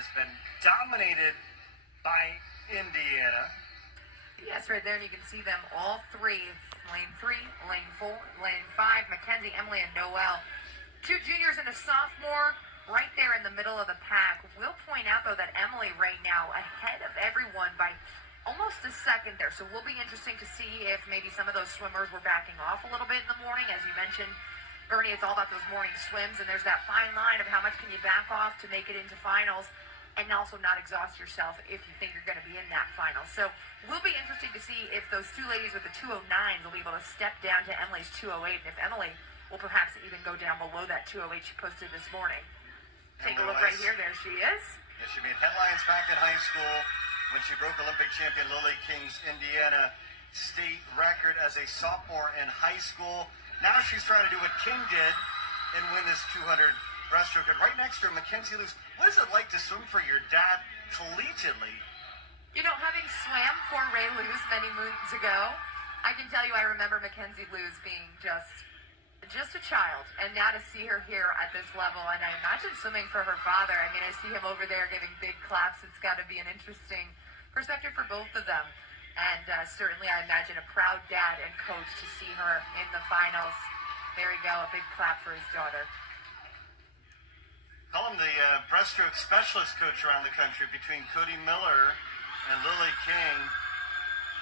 has been dominated by Indiana. Yes, right there, and you can see them all three. Lane 3, lane 4, lane 5, Mackenzie, Emily, and Noelle. 2 juniors and a sophomore right there in the middle of the pack. We'll point out, though, that Emily right now ahead of everyone by almost a second there. So we'll be interesting to see if maybe some of those swimmers were backing off a little bit in the morning. As you mentioned, Bernie, it's all about those morning swims, and there's that fine line of how much can you back off to make it into finals, and also not exhaust yourself if you think you're going to be in that final. So we'll be interesting to see if those 2 ladies with the 209s will be able to step down to Emily's 208, and if Emily will perhaps even go down below that 208 she posted this morning. Take a look right here. There she is. Yeah, she made headlines back in high school when she broke Olympic champion Lily King's Indiana state record as a sophomore in high school. Now she's trying to do what King did and win this 200 breaststroke. And right next to her, Mackenzie Lewis. What is it like to swim for your dad collegiately? You know, having swam for Ray Lewis many moons ago, I can tell you I remember Mackenzie Lewis being just a child. And now to see her here at this level, and I imagine swimming for her father. I mean, I see him over there giving big claps. It's got to be an interesting perspective for both of them. And certainly I imagine a proud dad and coach to see her in the finals. There we go, a big clap for his daughter. Call him the breaststroke specialist coach around the country between Cody Miller and Lily King.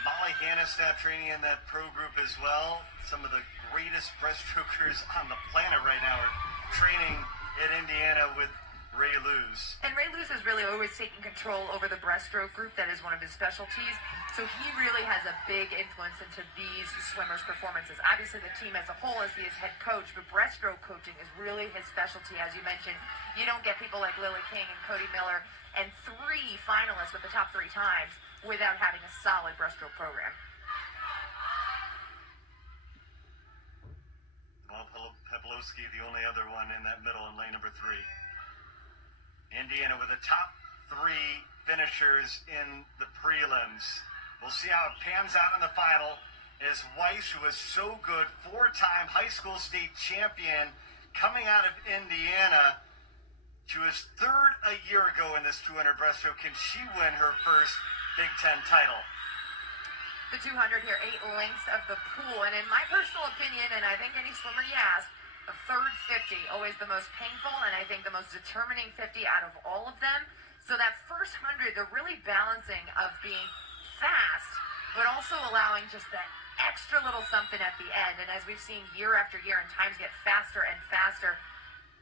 Molly Hanna's now training in that pro group as well. Some of the greatest breaststrokers on the planet right now are training in Indiana with Ray Lewis. And Ray Lewis has really always taken control over the breaststroke group. That is one of his specialties. So he really has a big influence into these swimmers' performances. Obviously, the team as a whole is his head coach, but breaststroke coaching is really his specialty. As you mentioned, you don't get people like Lily King and Cody Miller and 3 finalists with the top 3 times without having a solid breaststroke program. Well, Peplowski, the only other one in that middle in lane number 3. Indiana with the top 3 finishers in the prelims. We'll see how it pans out in the final as Weiss, who was so good, 4-time high school state champion, coming out of Indiana. She was 3rd a year ago in this 200 breaststroke. Can she win her first Big Ten title? The 200 here, 8 lengths of the pool. And in my personal opinion, and I think any swimmer you ask, the third 50, always the most painful, and I think the most determining 50 out of all of them. So that first 100, they're really balancing of being fast, but also allowing just that extra little something at the end. And as we've seen year after year, and times get faster and faster,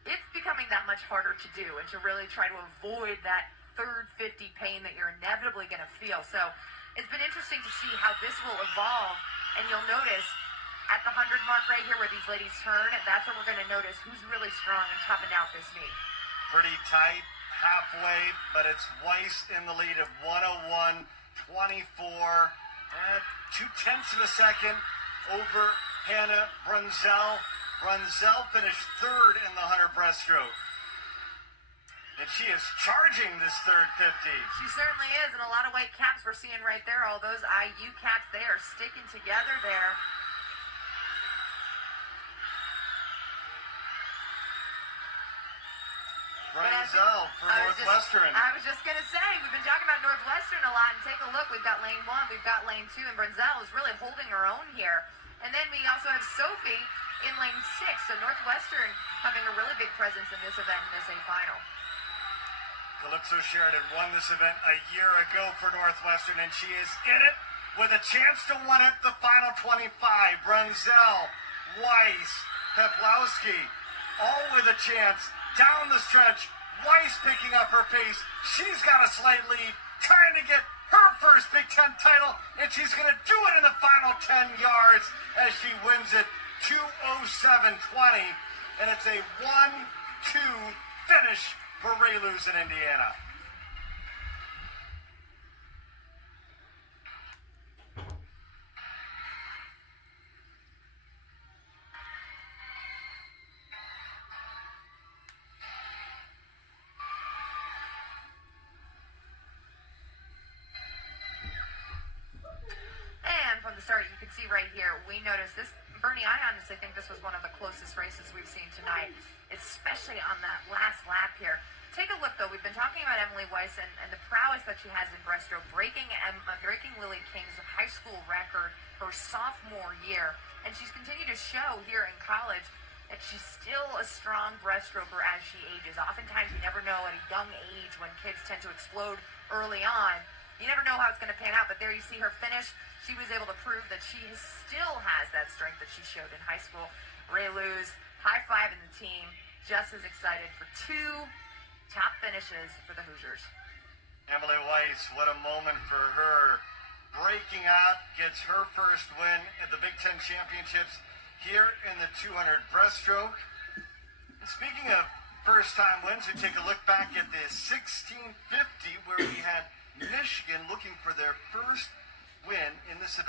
it's becoming that much harder to do, and to really try to avoid that third 50 pain that you're inevitably going to feel. So it's been interesting to see how this will evolve, and you'll notice at the 100 mark right here where these ladies turn, that's where we're going to notice who's really strong and toughing out this meet. Pretty tight, halfway, but it's Weiss in the lead of 101.24, 0.2 of a second over Hannah Brunzell. Brunzell finished 3rd in the 100 breaststroke. And she is charging this third 50. She certainly is, and a lot of white caps we're seeing right there. All those IU caps, they are sticking together there. Brunzell for Northwestern. I was just going to say, we've been talking about Northwestern a lot, and take a look. We've got lane 1, we've got lane 2, and Brunzell is really holding her own here. And then we also have Sophie in lane 6, so Northwestern having a really big presence in this event in this A final. Calypso Sheridan won this event a year ago for Northwestern, and she is in it with a chance to win it the final 25. Brunzell, Weiss, Peplowski, all with a chance. Down the stretch, Weiss picking up her pace. She's got a slight lead, trying to get her first Big Ten title, and she's going to do it in the final 10 yards as she wins it 2:07.20. And it's a 1-2 finish for Ray Lewis in Indiana. Start, you can see right here, we noticed this, Bernie, I honestly think this was one of the closest races we've seen tonight, especially on that last lap here. take a look, though. We've been talking about Emily Weiss and the prowess that she has in breaststroke, breaking Lily King's high school record her sophomore year. And she's continued to show here in college that she's still a strong breaststroker as she ages. Oftentimes, you never know at a young age when kids tend to explode early on. You never know how it's going to pan out, but there you see her finish. She was able to prove that she still has that strength that she showed in high school. Ray Luz, high five in the team, just as excited for 2 top finishes for the Hoosiers. Emily Weiss, what a moment for her. Breaking out, gets her first win at the Big Ten Championships here in the 200 breaststroke. And speaking of first-time wins, we take a look back at the 1650 where we had Michigan looking for their first win in this event.